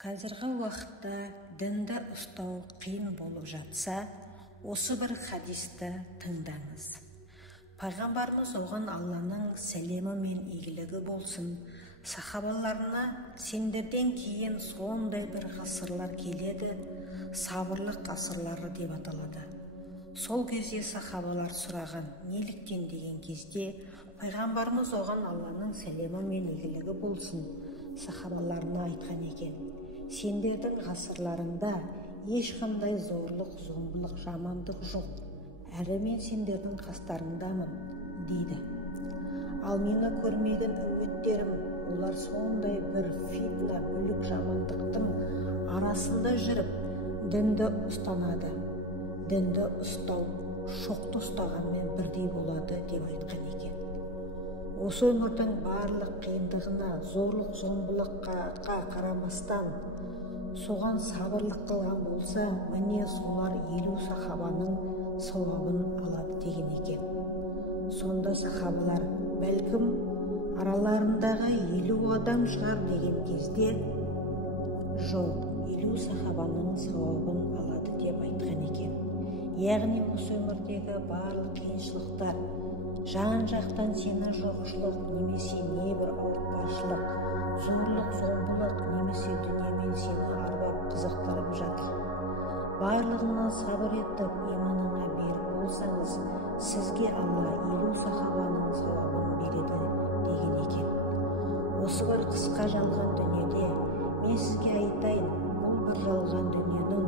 Қазіргі уақытта дінді ұстау қиын болып жатса, осы бір хадисті тыңдаңыз. Пайғамбарымыз оған Алланың сәлемі мен игілігі болсын, сахабаларына сендерден кейін сондай бір ғасырлар келеді, сабырлық ғасырлары деп аталады. Сол кезде сахабалар сұраған, неліктен деген кезде пайғамбарымыз оған Алланың сәлемі мен игілігі болсын, сахабаларына айтқан екен: сендердің ғасырларыңда ешқандай зорлық, зомбылық, жамандық жоқ, әрі мен сендердің қастарыңдамын дейді. Ал мені көрмеген үмметтерім, олар сондай бір фитна, бүлік, жамандықтың арасында жүріп, дінді ұстанады. Дінді ұстау шоқты ұстағанмен бірдей болады деп айтқан екен. Осы өмірдің барлық қиындығына, зорлық, зомбылыққа қарамастан соған сабырлық қылған болса, міне солар 50 сахабаның сауабын алады деген екен. Сонда сахабалар, бәлкім араларындағы 50 адам шығар деген кезде, жоқ, 50 сахабаның сауабын алады деп айтқан екен. Яғни осы өмірдегі барлық қиыншылықтар, жан-жақтан сені жоқшылық немесе небір ауыртпашылық, зорлық, зомбылық немесе дүниемен сені арбап қызықтырып жатыр. Барлығына сабыр етіп, иманыңа берік болсаңыз, сізге Алла 50 сахабаның сауабын береді деген екен. Осы бір қысқа жалған дүниеде мен сізге айтайын, бұл бір жалған дүниенің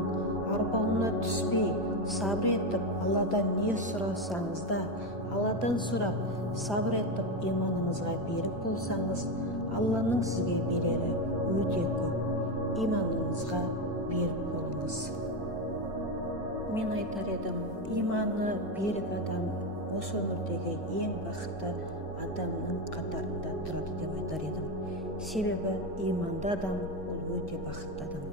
арбауына түспей, сабыр етіп, Алладан не сұрасаңыз да, Алладан сұрап, сабыр етіп, иманыңызға берік болсаңыз, Алланың сізге берері өте көп. Иманыңызға берік болыңыз. Мен айтар едім, иманы берік адам осы өмірдегі ең бақытты адамның қатарында тұрады деп айтар едім. Себебі иманды адам ол өте бақытты адам.